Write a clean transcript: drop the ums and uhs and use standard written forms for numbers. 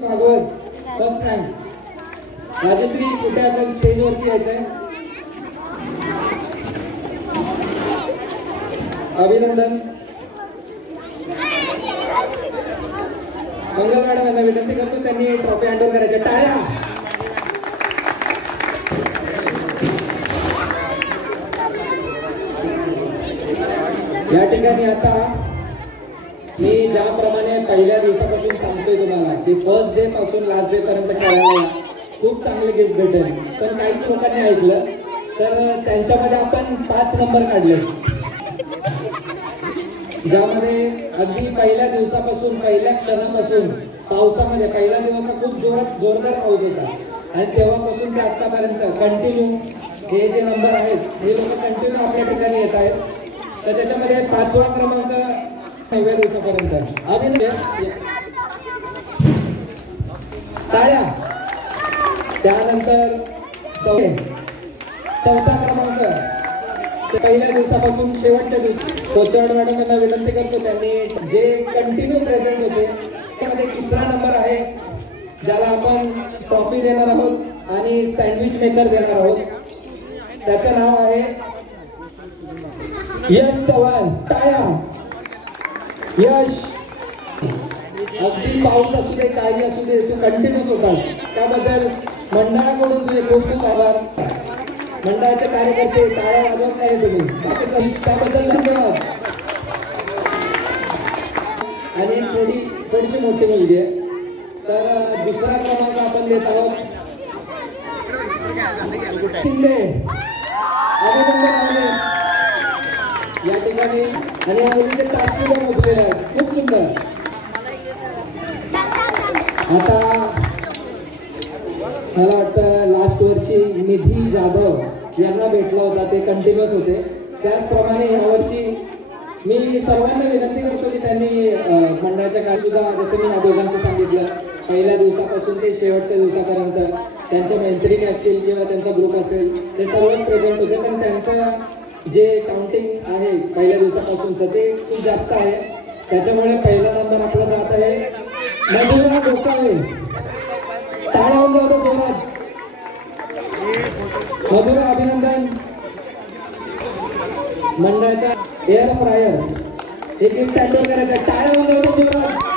Bhagwat first rank. Rajshri कुठे असेल स्टेजवरती यायचंय. अभिनंदन. मंगल मॅडम यांना विनंती करतो त्यांनी ट्रॉफी हँडओव्हर करायच्या. टाळ्या. या ठिकाणी आता मी ज्याप्रमाणे पहिल्या दिवसापासून सांगतोय तुम्हाला की फर्स्ट डे पासून लास्ट डे पर्यंत खेळायला खूप चांगले गिफ्ट भेटेल. पण काहीच लोकांनी ऐकलं तर त्यांच्यामध्ये आपण 5 नंबर काढले, ज्यामध्ये अगदी पहिल्या दिवसापासून पहिल्या क्षणापासून पावसामध्ये पहिला दिवस खूप जोरदार पाऊस होता आणि तेव्हापासून ते आतापर्यंत कंटिन्यू हे जे नंबर आहेत हे लोक कंटिन्यू आपल्या ठिकाणी येत आहेत. तर त्याच्यामध्ये 5वा क्रमांक 9व्या दिवसापर्यंत. अभिनंदन. टाळ्या. त्यानंतर 4था क्रमांक पहिल्या दिवसापासून शेवटच्या दिवशी कोचर मॅडम यांना विनंती करतो त्यांनी जे कंटिन्यू प्रेझेंट होते त्यामध्ये 3रा नंबर आहे ज्याला आपण ट्रॉफी देणार आहोत आणि सँडविच मेकर देणार आहोत. त्याचं नाव आहे यश चव्हाण. टाळ्या. यश, अगदी पाऊस असू दे काही असू दे तू कंटिन्यूच होतास त्याबद्दल मंडळाकडून तुझे खूप खूप आभार. मंडळाचे कार्यकर्ते टाळ्या वाजवत नाही तुम्ही त्याबद्दल धन्यवाद. आणि थोडीशी मोठी मुलगी आहे तर 2रा क्रमांक आपण देत आहोत शिंदे. अभिनंदन या ठिकाणी. आणि या मुलीचे तास सुद्धा मोजलेले आहेत. खूप सुंदर. आता मला वाटतं लास्ट वर्षी निधी जाधव यांना भेटला होता, ते कंटिन्यूस होते. त्याचप्रमाणे यावर्षी मी सर्वांना विनंती करतो की त्यांनी मंडळाच्या काय सुद्धा जसं मी या दोघांचं सांगितलं पहिल्या दिवसापासून ते शेवटच्या दिवसापर्यंत त्यांच्या मैत्रिणी असतील किंवा त्यांचा ग्रुप असेल ते सर्व प्रेझेंट होते. पण त्यांचं जे काउंटिंग आहे पहिल्या दिवसापासूनचं ते खूप जास्त आहे. त्याच्यामुळे पहिला नंबर आपला जात आहे मधुरा गोसावे. टाळ्या वाजवतो जोरात. मधुरा अभिनंदन. मंडळाच्या एअर फ्रायर एक गिफ्ट हँडओव्हर करायचं. टाळ्या वाजवतो जोरात.